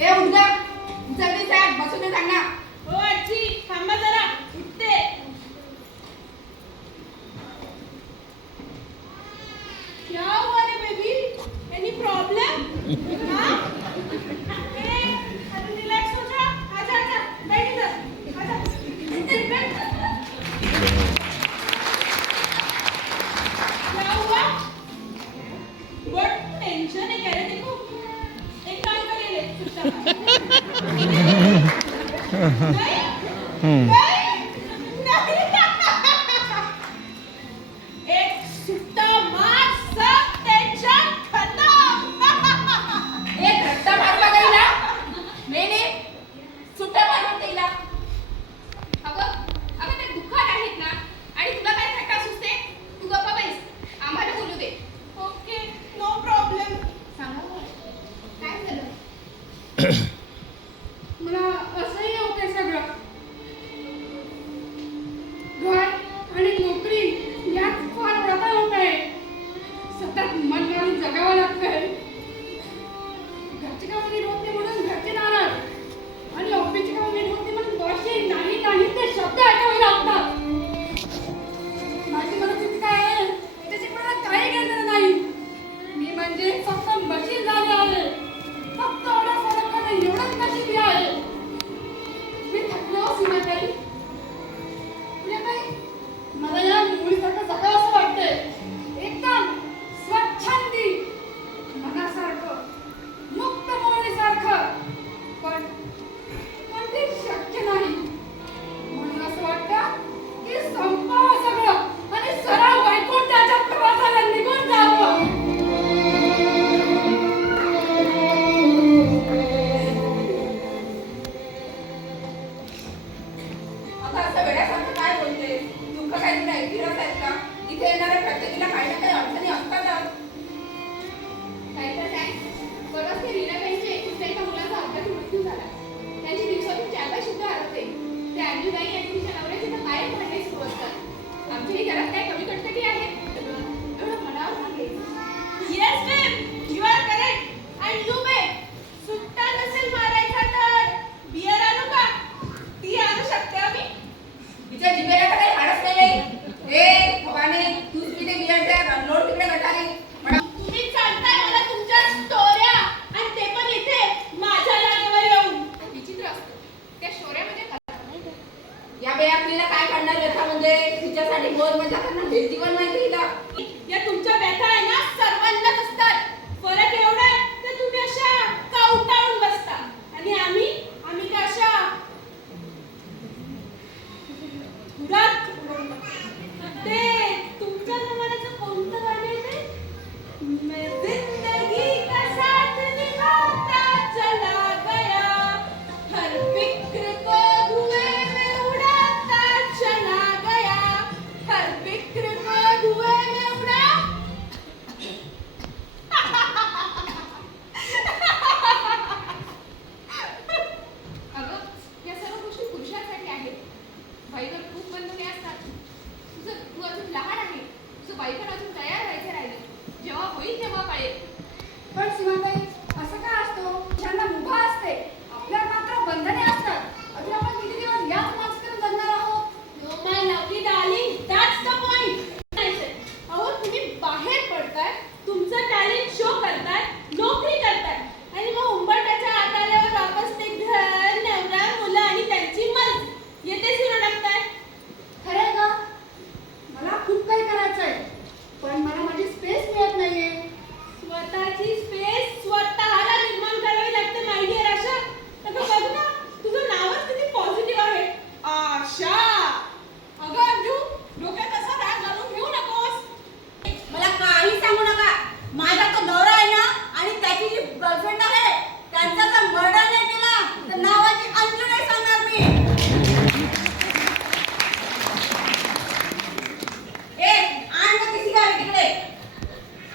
ए बसून हो, थांबा जरा. क्या हुआ रे बेबी? Any problem hmm. काही फिरत का इथे येणाऱ्या प्रत्येकीला काही ना काही अडचणी असतातच. नाहीतर mai întâi, dar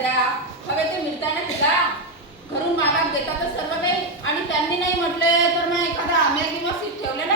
द्या हवे ते मिळताना तिला घरून मागात देतात सर्व काही. आणि त्यांनी नाही म्हटले तर मग एखादा आम्या किंवा सीट ठेवलेला